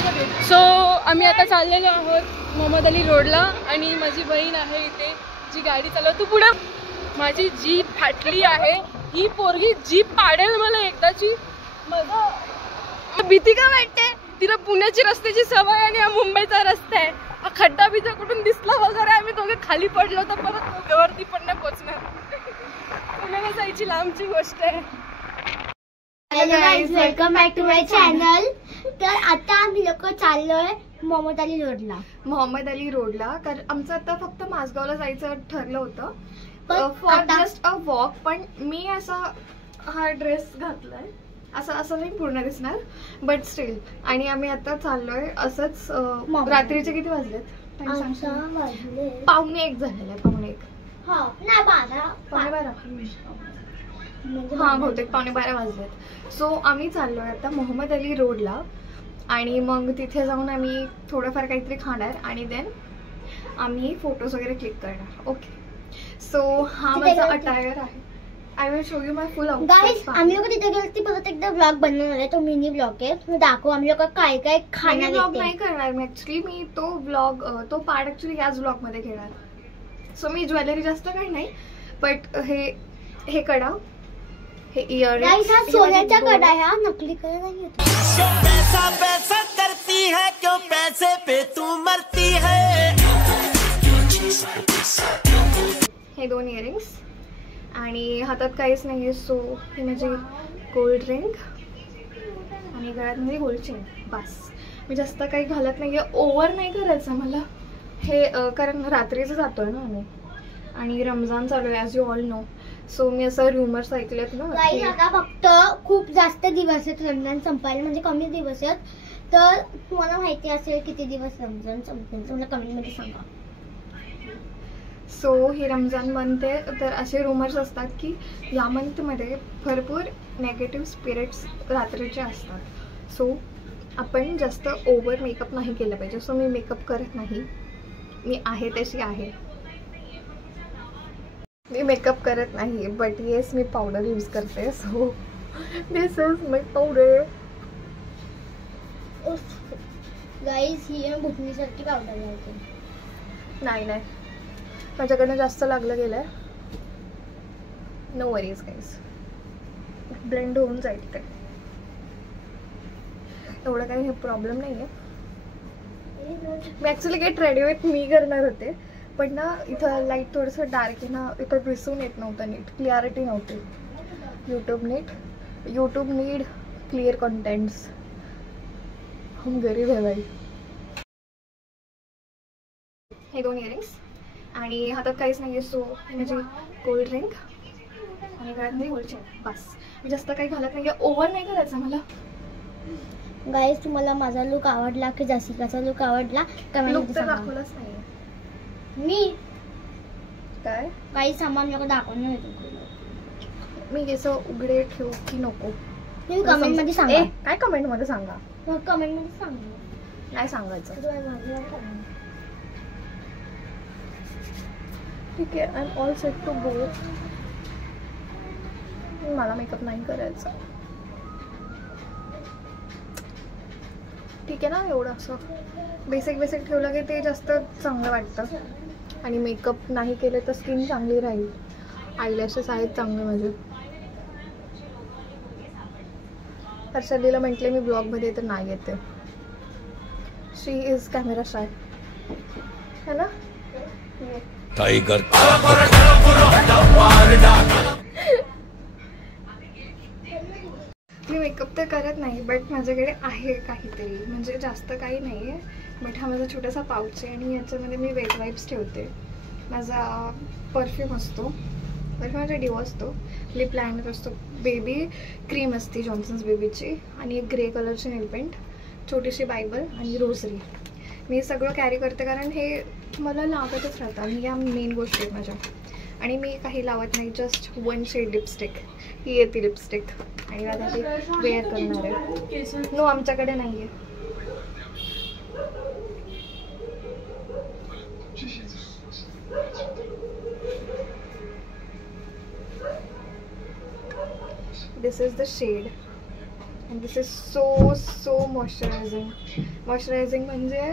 So आम्ही आता चाललेलो आहोत मोहम्मद अली रोडला आणि माझी बहीण आहे इथे जी गाडी चालवतो. पुढे माझी जीप फाटली आहे. ही पोरगी जीप पाडेल मला एकदाची. मला भीती का वाटते. तिला पुण्याची रस्त्याची सवय आणि हा मुंबईचा रस्ता आहे. हा खड्डा बिजा कुठून दिसला वगैरे आम्ही दोघे खाली पडलो तर परत वरती पण नाही पोचणार. पुण्याला जायची लांबची गोष्ट आहे. Hello guys, welcome back to my channel. तर आता आम्ही लोक चाललोय मोहम्मद अली रोडला कारण आमचं आता फक्त माझगावला जायचं ठरलं होतं फॉर जस्ट अ वॉक. पण मी असा हा ड्रेस घातलाय असं नाही पूर्ण दिसणार बट स्टील. आणि आम्ही आता चाललोय असंच. रात्रीचे किती वाजलेत? 1:15 झालेले. 1:15. हा बहुतेक 12:15 वाजलेत. सो आम्ही चाललोय आता मोहम्मद अली रोडला आणि मग तिथे जाऊन आम्ही थोडंफार काहीतरी खाणार आणि देन आम्ही फोटोज वगैरे क्लिक करणार. ओके, सो हा माझा अटायर आहे. I will show you my full outfit. Guys, आम्ही लोक तिथे गेलो परत एकदा व्लॉग बनवणार आहे. तो मिनी व्लॉग आहे. मी दाखवू आम्ही लोक काय काय खाणार. व्लॉग नाही करणार मी ऍक्च्युली. मी तो व्लॉग तो पार्ट ऍक्च्युली याच व्लॉग मध्ये घेणार. सो मी ज्वेलरी जास्त काही नाही बट हे कडा, हे इयररिंग्स, हा सोन्याचा कडा आहे. हा नकली कडा नाही होता. पैसा पैसा करती है क्यों पैसे पे तू मरती है. हे 2 इयरिंग्स आणि हातात काहीच नाहीये. सो ही माझी गोल्ड रिंग आणि गळ्यात माझी गोल्ड चेन. बस. मी जास्त काही घालत नाहीये. ओव्हर नाही करायचं मला हे कारण रात्रीच जातोय ना आम्ही आणि रमजान चालू आहे as you all know. So मी असं rumors ऐकलेत ना. आता फक्त खूप जास्त दिवस आहेत रमजान संपायला, म्हणजे कमी दिवस आहेत. तर तुम्हाला माहिती असेल किती दिवस रमजान संपेल मला कमेंट मध्ये सांगा. सो ही रमजान मंथ आहे तर असे rumors असतात की या मंथमध्ये भरपूर नेगेटिव्ह स्पिरिट्स रात्रीचे असतात. सो आपण जास्त ओव्हर मेकअप नाही केलं पाहिजे. सो मी मेकअप करत नाही. मी आहे तशी आहे. मी मेकअप करत नाही बट येस मी पावडर यूज करते. So this is my powder. Guys, ही बुटणीसारखी पावडर लावते. नाही माझ्याकडनं जास्त लागलं गेलंय. नो वरीज गाईज, ब्लेंड होऊन जाईल ते. एवढं काही हे प्रॉब्लेम नाही आहे. मी actually get ready with me करणार होते पण ना इथं लाईट थोडंसं डार्क आहे ना, इथं दिसून येत नव्हतं नीट. क्लिअरिटी नव्हती. YouTube need clear contents. हम गरीब आहे बाई. हे 2 इयरिंग्स आणि हातात काहीच नाही आहे. सो माझी गोल्ड रिंग आणि गळ्यात माझी गोल्ड चेन. बस. मी जास्त काही घालत नाही. ओव्हर नाही करायचं मला. गाईज, तुम्हाला माझा लुक आवडला की जासिकाचा लुक आवडला कमेंट मध्ये सांगा. दाखवलंच नाही मी काय काही सामान मला दाखवणार होतं. मी केस उघडे ठेवू की नको तुम्ही कमेंट मध्ये सांगा. काय कमेंट मध्ये सांगा. कमेंट मध्ये सांगा. नाही सांगायचं. ठीक आहे. I am all set to go. मला मेकअप नाही करायचं. ठीक आहे ना. एवढं असं बेसिक ठेवलं की ते जास्त चांगलं वाटतं आणि मेकअप नाही केलं तर स्किन चांगली राहील. आयलॅशेस आहेत चांगले माझे. हर्षलीला म्हटले मी ब्लॉगमध्ये तर नाही येते. शी इज कॅमेरा शाय है ना. टायगर मी मेकअप तर करत नाही बट माझ्याकडे आहे काहीतरी, म्हणजे जास्त काही नाही आहे बट हा माझा छोटासा पाऊच आहे आणि याच्यामध्ये मी वेट वाईप्स ठेवते. माझा परफ्यूम असतो, माझा डिओ असतो, लिप लायनर असतो, बेबी क्रीम असते जॉन्सन्स बेबीची आणि एक ग्रे कलरची नेल पेंट, छोटीशी बायबल आणि रोजरी. मी सगळं कॅरी करते कारण हे मला लागतच राहतं आणि या मेन गोष्टी आहेत माझ्या. आणि मी काही लावत नाही, जस्ट 1 शेड लिपस्टिक. ही येते लिपस्टिक आणि माझा ती वेअर करणार आहे. नो, आमच्याकडे नाही आहे. This is the shade and this is so moisturizing. Moisturising म्हणजे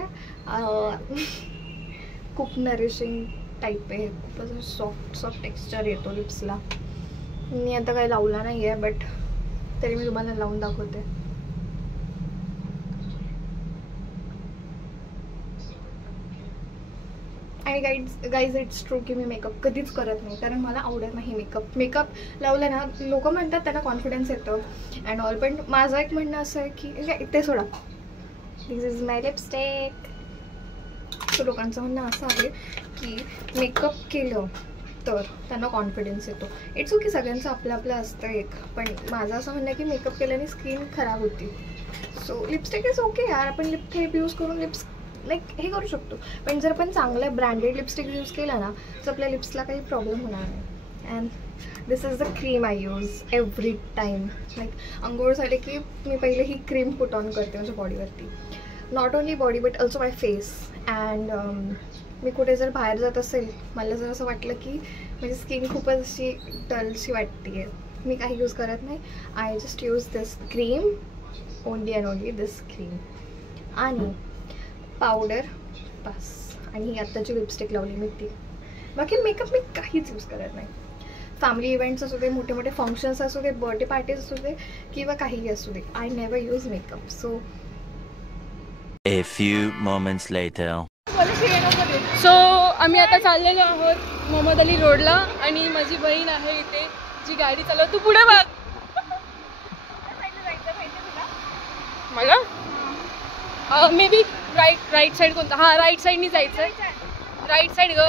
खूप नरिशिंग टाईप आहे, खूप असं सॉफ्ट टेक्स्चर येतो लिप्सला. मी आता काही लावला नाही आहे, बट तरी मी तुम्हाला लावून दाखवते. आणि गाईज इट्स ट्रू की मी मेकअप कधीच करत नाही, कारण मला आवडत नाही मेकअप लावलं ना, लोक म्हणतात त्यांना कॉन्फिडन्स येतं अँड ऑल, पण माझं एक म्हणणं असं आहे की ते सोडा, दिस इज माय लिपस्टिक. सो लोकांचं म्हणणं असं आहे की मेकअप केलं तर त्यांना कॉन्फिडन्स येतो. इट्स ओके, सगळ्यांचं आपलं आपलं असतं एक, पण माझं असं म्हणणं आहे की मेकअप केल्याने स्किन खराब होती. सो लिपस्टिक इज ओके यार, आपण लिप थेप यूज करून लिप्स लाईक हे करू शकतो, पण जर आपण चांगलं ब्रँडेड लिपस्टिक यूज केला ना तर आपल्या लिप्सला काही प्रॉब्लेम होणार नाही. And this is the cream I use every time. Like अंघोळ झाले की मी पहिले ही क्रीम पुट ऑन करते माझ्या बॉडीवरती, not only body but also my face. And मी कुठे जर बाहेर जात असेल, मला जर असं वाटलं की माझी स्किन खूपच अशी डलशी वाटते आहे, मी काही यूज करत नाही. I just use this cream, only and only this cream आणि पावडर बस. आणि ही आत्ताची लिपस्टिक लावली मी ती. बाकी मेकअप मी काहीच यूज करत नाही. फॅमिली इव्हेंट्स असू दे, मोठे मोठे फंक्शन्स असू दे, बर्थडे पार्टीज असू दे किंवा काहीही असू दे, I never use makeup. So A few moments later. So आम्ही आता चाललेलो आहोत मोहम्मद अली रोडला आणि माझी बहीण आहे इथे जी गाडी चालवते. तू पुढे बघ. मला मे बी राईट साईड कोणता? हां, राईट साईडनी जायचं आहे. राईट साईड ग,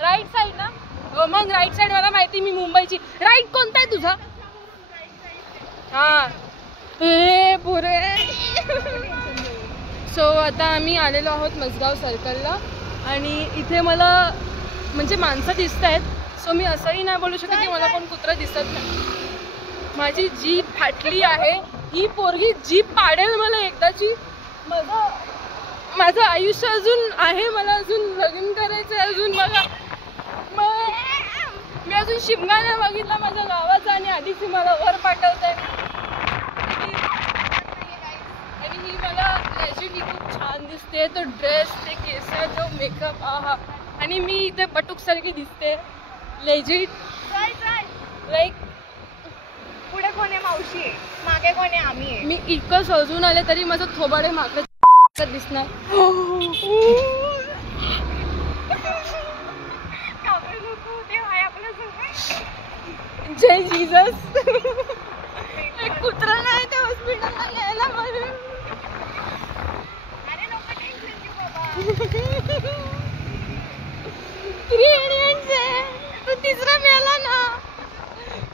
राईट साईड ना हो. मग राईट साईड मला माहिती, मी मुंबईची. राईट कोणता आहे तुझा? हां हे पुरे. सो आता आम्ही आलेलो आहोत मसगाव सर्कलला आणि इथे मला म्हणजे माणसं दिसत आहेत. सो मी असंही नाही बोलू शकत की मला कोण कुत्रं दिसत नाही. माझी जीभ फाटली आहे. ही पोरगी जीभ पाडेल मला एकदाची. माझं आयुष्य अजून आहे, मला अजून लग्न करायचं आहे अजून. मी अजून शिमगा नाही बघितला माझ्या गावाचा आणि आधीच मला वर पाठवत आहे. आणि ही मला लेजिटली खूप छान दिसते. तो ड्रेस, ते केस, तो मेकअप, आहा. आणि मी इथे पटुकसारखी दिसते लेजिट. लाईक पुढे कोण आहे मावशी आहे, मागे कोण आहे आम्ही आहे. मी इतकं सजून आले तरी माझं थोबाडे मागं दिसणार. जय जीसस. कुत्रा नाही ते हॉस्पिटलला न्यायला मला. तो तिसरा मिळाला ना.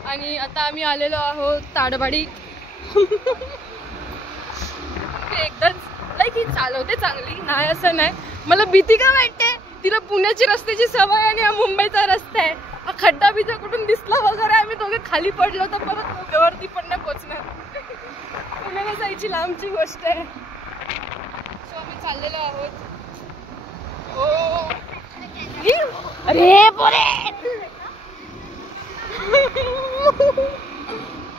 आणि आता आम्ही आलेलो आहोत ताडवाडी. एकदाच लाईक ही चालवते चांगली, नाही असं नाही. मला भीती का वाटते, तिला पुण्याची रस्त्याची सवय आणि हा मुंबईचा रस्ता आहे. हा खड्डा बिजा कुठून दिसला वगैरे, आम्ही दोघे खाली पडलो तर परत वरती पण नाही पोचणार. पुण्याला जायची लांबची गोष्ट आहे. सो आम्ही चाललेलो आहोत. अरे बोले.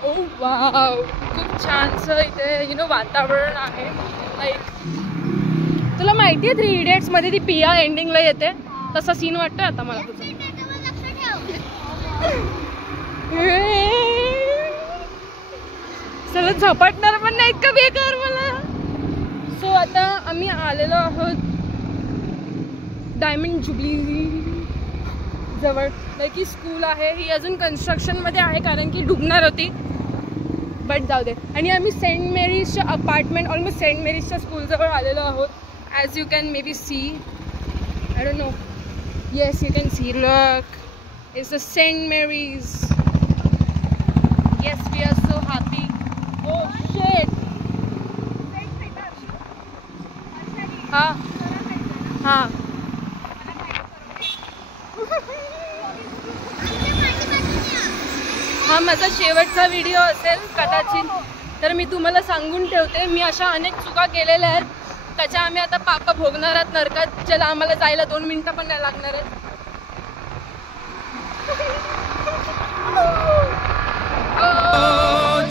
ओ वाव, खूप छानसं इथे वातावरण आहे. लाईक तुला माहिती आहे 3 Idiots मध्ये ती पिया एंडिंगला येते, तसा सीन वाटतोय आता मला तुझं. सगळं झपाटणार पण नाही इतकं बेकार मला. सो आता आम्ही आलेलो आहोत डायमंड जुबली जवळ. लाईक ही स्कूल आहे, ही अजून कन्स्ट्रक्शनमध्ये आहे कारण की डुबणार होती, बट जाऊ दे. आणि आम्ही सेंट मेरीजच्या अपार्टमेंट, ऑलमोस्ट सेंट मेरीजच्या स्कूलजवळ आलेलो आहोत. As you can maybe see, I don't know, yes you can see, look, it's the saint Mary's. Yes, we are so happy. Oh shit. हां हां. हा माझा शेवटचा व्हिडिओ असेल कदाचित, तर मी तुम्हाला सांगून ठेवते, मी अशा अनेक चुका केलेल्या आहेत, त्याच्या आम्ही आता पापा भोगणार आहात नरकात, ज्याला आम्हाला जायला 2 मिनिटं पण नाही लागणार आहेत.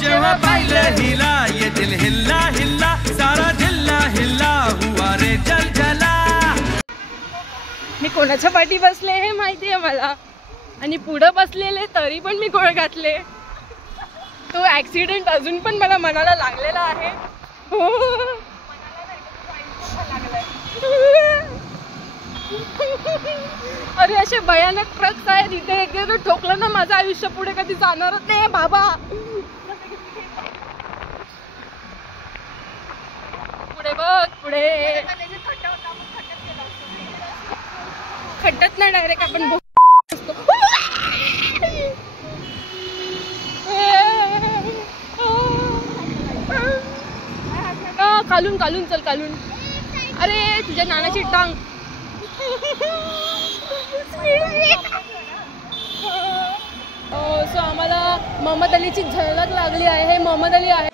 जेव्हा पाहिलं हिला ये दिल हिल्ला हिल्ला सारा जिल्ला हिल्ला हुआ रे जल जला. मी कोणाच्या पाठी बसले हे माहिती आहे मला आणि पुढं बसलेले तरी पण मी गोळ घातले. तो ऍक्सिडेंट अजून पण मला मनाला लागलेला आहे. अरे असे भयानक ट्रक्स आहेत इथे. एकदा तो ठोकलं ना माझं आयुष्य पुढे कधी जाणारच नाही बाबा. पुढे बघ पुढे. खड्ड्यात नाही डायरेक्ट आपण बसतो. खालून खालून चल खालून. अरे तुझ्या नानाची टांग. सो आम्हाला मोहम्मद अलीची झलक लागली आहे. हे मोहम्मद अली आहे.